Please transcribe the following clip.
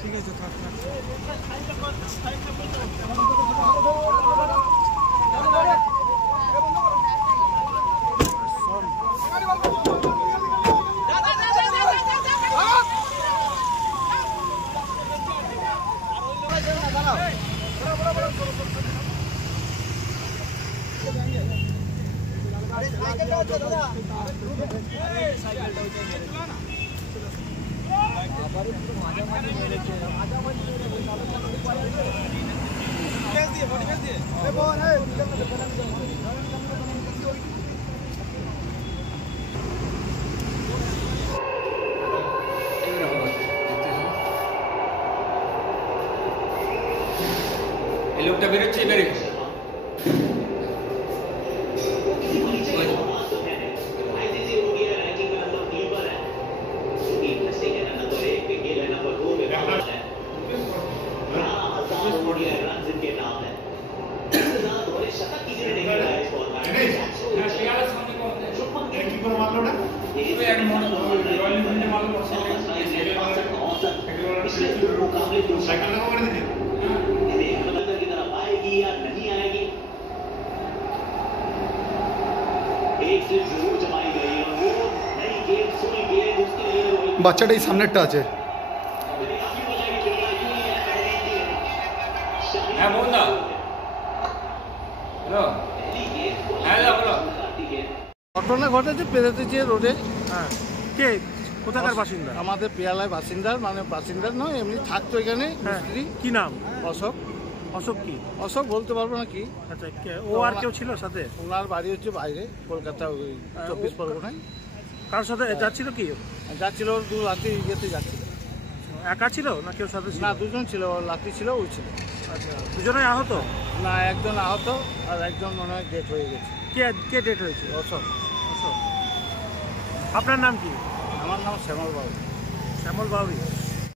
ঠিক আছে এই লোকটা বেরোচ্ছে বেরোচ্ছে বাচ্চাটা এই সামনেরটা আছে। হ্যাঁ বলুন না। হ্যালো হ্যাঁ বলো। ঘটনা ঘটেছে পেরেতেছে রোডে। হ্যাঁ কে কোথাকার বাসিন্দা? আমাদের পেয়ালায় বাসিন্দার, মানে বাসিন্দার নয়, এমনি থাকতো এখানে। মিস্ত্রি। কি নাম? অশোক। অশোক কি? অশোক বলতে পারবো না কি। আচ্ছা ও আর কেউ ছিল সাথে? ওনার বাড়ি হচ্ছে বাইরে, কলকাতা, ওই 24 পরগনায়। কার সাথে যাচ্ছিল কি? যাচ্ছিল দু রাতে ইয়েতে যাচ্ছিল। একা ছিল না কেউ সাথে ছিল? না, দুজন ছিল, লাতি ছিল, ওই ছিল। আচ্ছা দুজনে আহত? না, একজন আহত আর একজন মনে হয় ডেথ হয়ে গেছে। কে ডেথ হয়েছে? অশোক। অশোক। আপনার নাম কি? আমার নাম শ্যামল বাবু। শ্যামল বাবু।